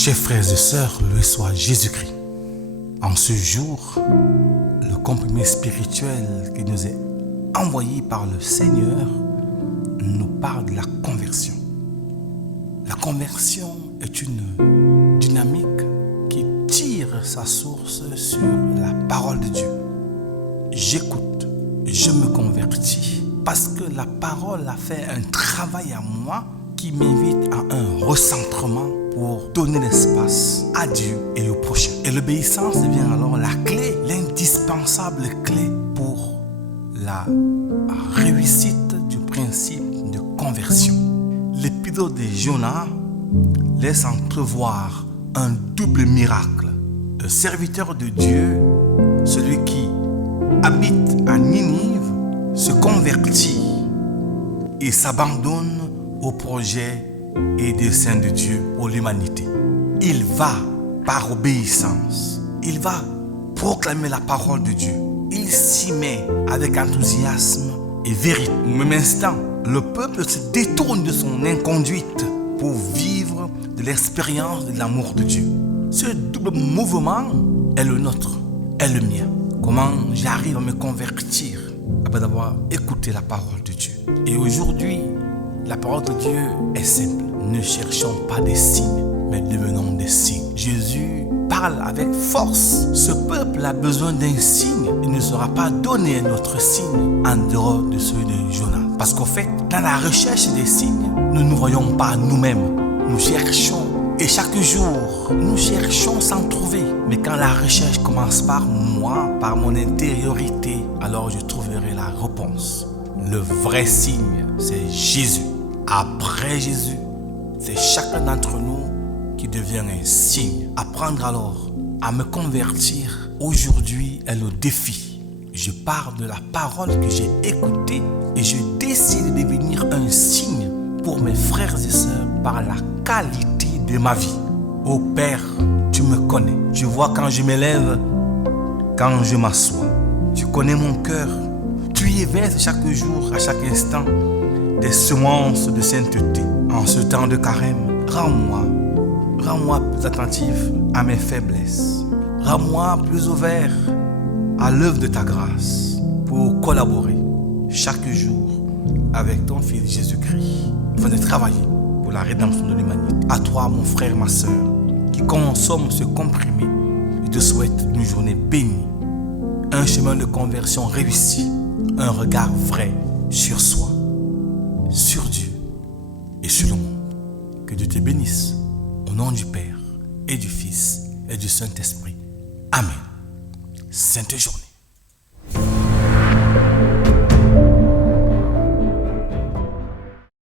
Chers frères et sœurs, loué soit Jésus-Christ. En ce jour, le comprimé spirituel qui nous est envoyé par le Seigneur nous parle de la conversion. La conversion est une dynamique qui tire sa source sur la parole de Dieu. J'écoute, je me convertis parce que la parole a fait un travail à moi qui m'invite à un recentrement pour donner l'espace à Dieu et au prochain. Et l'obéissance devient alors la clé, l'indispensable clé pour la réussite du principe de conversion. L'épisode de Jonas laisse entrevoir un double miracle. Le serviteur de Dieu, celui qui habite à Ninive, se convertit et s'abandonne au projet et dessein de Dieu pour l'humanité. Il va par obéissance. Il va proclamer la parole de Dieu. Il s'y met avec enthousiasme et vérité. Au même instant, le peuple se détourne de son inconduite pour vivre de l'expérience de l'amour de Dieu. Ce double mouvement est le nôtre, est le mien. Comment j'arrive à me convertir après avoir écouté la parole de Dieu. Et aujourd'hui, la parole de Dieu est simple. Ne cherchons pas des signes, mais devenons des signes. Jésus parle avec force. Ce peuple a besoin d'un signe. Il ne sera pas donné un autre signe en dehors de celui de Jonas. Parce qu'au fait, dans la recherche des signes, nous ne voyons pas nous-mêmes. Nous cherchons et chaque jour, nous cherchons sans trouver. Mais quand la recherche commence par moi, par mon intériorité, alors je trouverai la réponse. Le vrai signe, c'est Jésus. Après Jésus, c'est chacun d'entre nous qui devient un signe. Apprendre alors à me convertir aujourd'hui est le défi. Je pars de la parole que j'ai écoutée et je décide de devenir un signe pour mes frères et sœurs par la qualité de ma vie. Ô Père, tu me connais. Tu vois quand je m'élève, quand je m'assois. Tu connais mon cœur. Tu y verses chaque jour, à chaque instant, des semences de sainteté. En ce temps de carême, rends-moi plus attentif à mes faiblesses. Rends-moi plus ouvert à l'œuvre de ta grâce pour collaborer chaque jour avec ton Fils Jésus-Christ. Venez travailler pour la rédemption de l'humanité. À toi, mon frère, ma soeur, qui consomme ce comprimé, je te souhaite une journée bénie, un chemin de conversion réussi, un regard vrai sur soi, sur Dieu et sur le monde. Que Dieu te bénisse au nom du Père et du Fils et du Saint-Esprit. Amen. Sainte journée.